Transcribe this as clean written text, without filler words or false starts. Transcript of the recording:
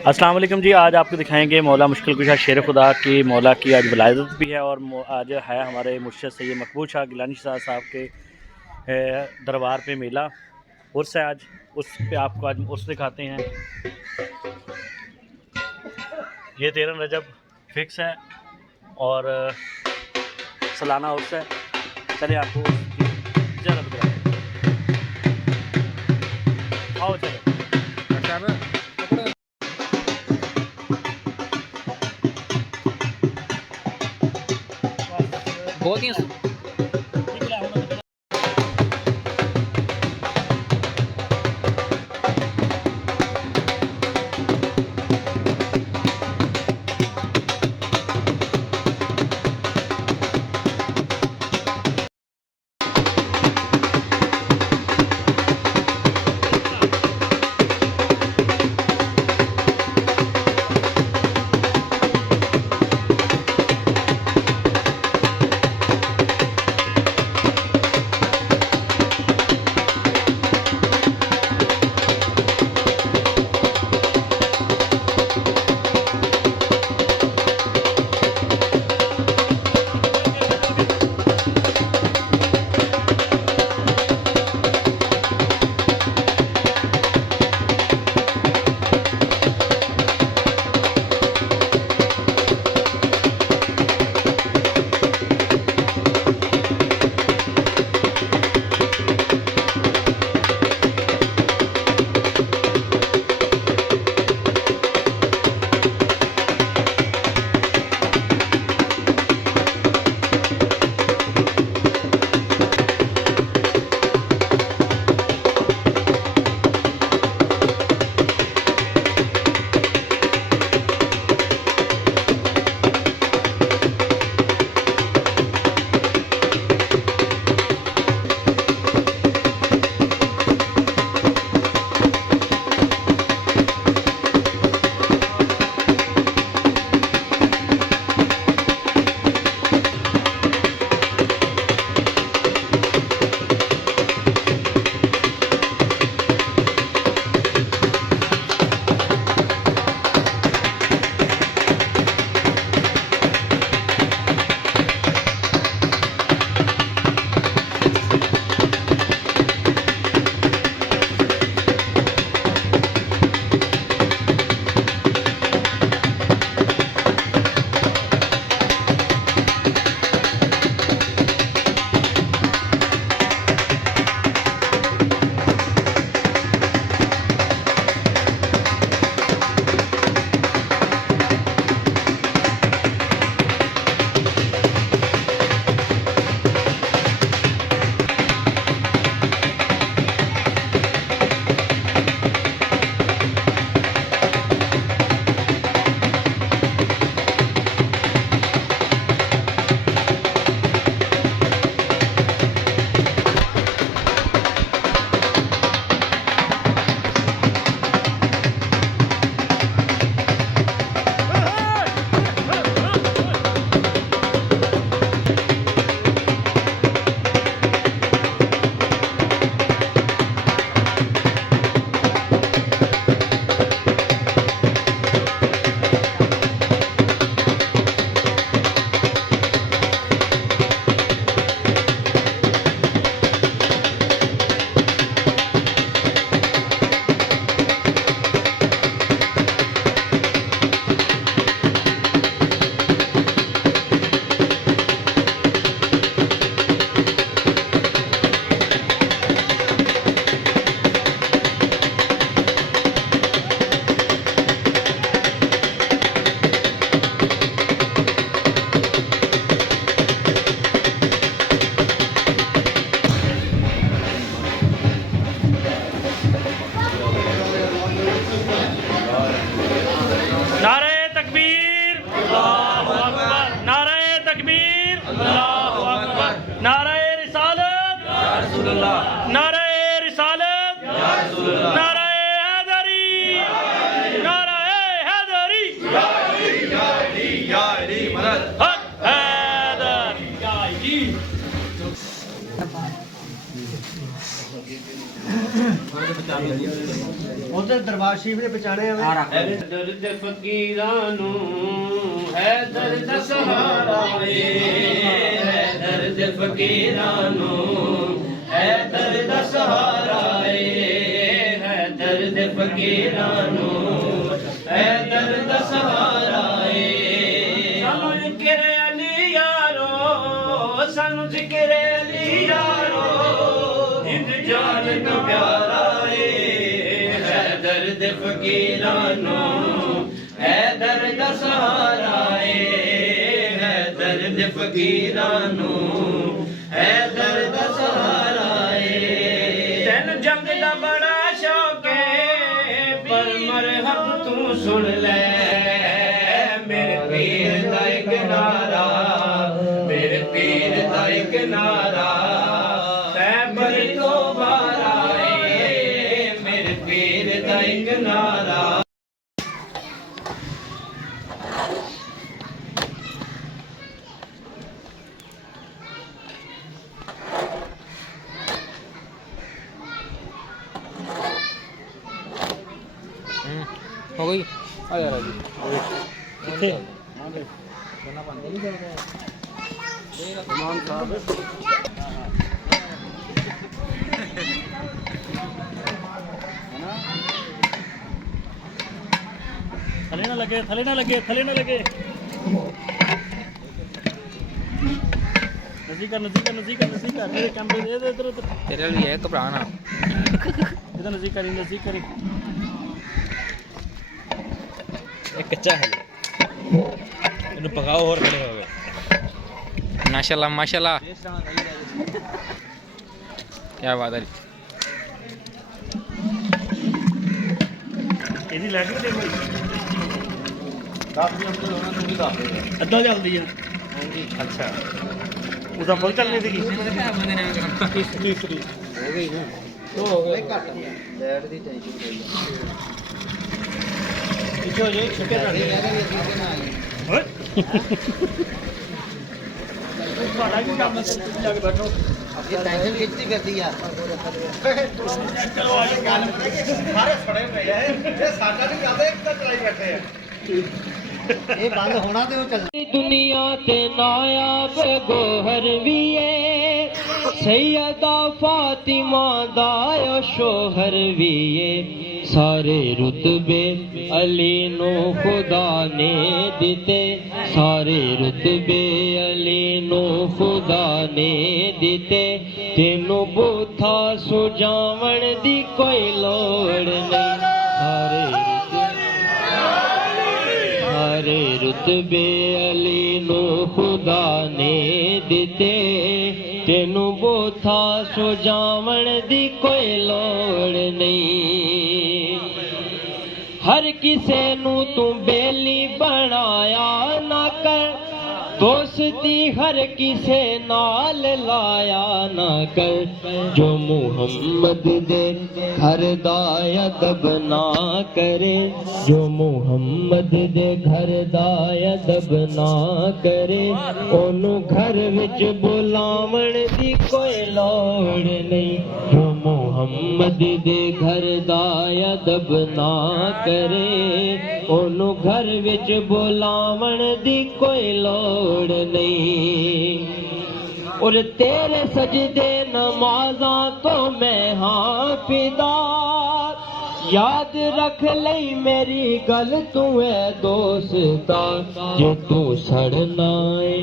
अस्सलाम वालेकुम जी। आज आपको दिखाएंगे मौला मुश्किल कुशा शेर खुदा की मौला की आज विलादत भी है और आज है हमारे मुर्शद सैयद मकबूल शाह गिलानी साहब के दरबार पे मेला उर्स है आज। उस पे आपको आज उर्स दिखाते हैं। ये 13 रजब फिक्स है और सालाना उर्स है। चलिए आपको ज़रा दिखाते हैं। आओ चलो। बहुत ही ਉਧਰ ਦਰਬਾਰ ਸ਼ਰੀਫ ਦੇ ਪਛਾਣੇ ਆਵੇ ਦਰਦ ਫਕੀਰਾਂ ਨੂੰ ਹੈ ਦਰਦ ਸਹਾਰਾ ਹੈ ਦਰਦ ਫਕੀਰਾਂ ਨੂੰ ਹੈ ਦਰਦ ਸਹਾਰਾ ਹੈ ਦਰਦ ਫਕੀਰਾਂ ਨੂੰ ਹੈ ਦਰਦ ਸਹਾਰਾ ਸਾਨੂੰ ਜ਼ਿਕਰ ਅਲੀ ਯਾਰੋ ਸਾਨੂੰ ਜ਼ਿਕਰ ਅਲੀ ਯਾਰੋ ਜਿੰਦ ਜਾਨ ਤੋਂ ਪਿਆਰਾ ਦਰਦ ਫਕੀਰਾਂ ਨੂੰ ਹੈ ਦਰਦ ਸਹਾਰਾ ਹੈ ਦਰਦ ਫਕੀਰਾਂ ਨੂੰ ਹੈ ਦਰਦ ਸਹਾਰਾ ਤੈਨੂੰ ਜੰਗ ਦਾ ਬੜਾ ਸ਼ੌਕ ਹੈ ਪਰ ਮਰਹਬ ਤੂੰ ਸੁਣ ਲੈ ਮੇਰੇ ਪੀਰ ਦਾ ਇੱਕ ਨਾਰਾ ਮੇਰੇ ਪੀਰ ਦਾ ਇੱਕ ਨਾਰਾ ਖੈਬਰ ਤੋਂ ਬਾਰਾ ਮੇਰੇ ਪੀਰ ਦਾ ਇੱਕ ਨਾਰਾ हो गई आ जा रहा जी कितने करना पाते नहीं जाता ਇਮਾਮ ਸਾਹਿਬ थले ना लगे थले ना लगे थले ना लगे नजदीक कर नजदीक कर नजदीक कर नजदीक कर मेरे कैमरे दे इधर इधर तेरे लिए है घबराना इधर नजदीक करी एक कच्चा है इन्हें पकाओ और खड़े हो गए माशाल्लाह माशाल्लाह क्या बात है ਇਹਦੀ ਲੈਟ ਵੀ ਦੇਖੋ 10 ਮਿੰਟ ਤੋਂ ਉਹਨਾਂ ਨੂੰ ਵੀ ਦੱਸ ਦੇ ਅੱਧਾ ਚੱਲਦੀ ਆ ਹਾਂਜੀ ਅੱਛਾ ਉਹਦਾ ਫੁੱਲ ਚੱਲਣੀ ਸੀਗੀ ਤੀਸਰੀ ਹੋ ਗਈ ਨਾ तो हो गए ਘੱਟ ਲੈਟ ਦੀ ਟੈਨਸ਼ਨ ਹੋਈ ਪਿੱਛੇ ਜੇ ਛੁੱਟੇ ਤੁਹਾਡੇ ਲੈ ਕੇ ਅਸੀਂ ਨਾ ਆਈ ਓਏ ਤੁਹਾਡਾ ਕੀ ਕੰਮ ਹੈ ਤੁਸੀਂ ਜਾ ਕੇ ਬੈਠੋ ਇਹ ਟੈਨਸ਼ਨ ਕਿੱਥੇ ਕਰਦੀ ਆ ਚਲੋ ਆ ਕੇ ਗੱਲ ਸਾਰੇ ਫੜੇ ਪਏ ਆ ਇਹ ਸਾਡਾ ਨਹੀਂ ਕਰਦੇ ਇੱਕ ਤਾਂ ਚਲਾਈ ਬੈਠੇ ਆ ਇਹ ਬੰਦ ਹੋਣਾ ਤੇ ਉਹ ਚੱਲ दुनिया ते नायाब गोहर भी है सैयदा फातिमा दा शोहर भी है सारे रुतबे अली नो खुदा ने दिते सारे रुतबे अली नो खुदा ने दिते तेनू बूथा सुजावण दी कोई लोड़ नहीं सारे रुतबे अली नो खुदा ने दिते तेनू बोथा सुजावण दी कोई लोड़ नहीं हर किसे नू तू बेली बनाया ना कर दोस्ती हर किसे नाल लाया ना कर जो मुहम्मद दे घर दा अदब ना करे जो मुहम्मद दे घर दा अदब ना करे ओनू घर विच बुलावण दी कोई लोड़ नहीं जो मुहम्मद दे घर दा अदब ना करे ओनू घर विच बुलावण दी कोई लोड़ नहीं और तेरे सजदे नमाज़ां तो मैं हाँ फिदा याद रख लई मेरी गल तू है दोस्ता जे तू सड़ना है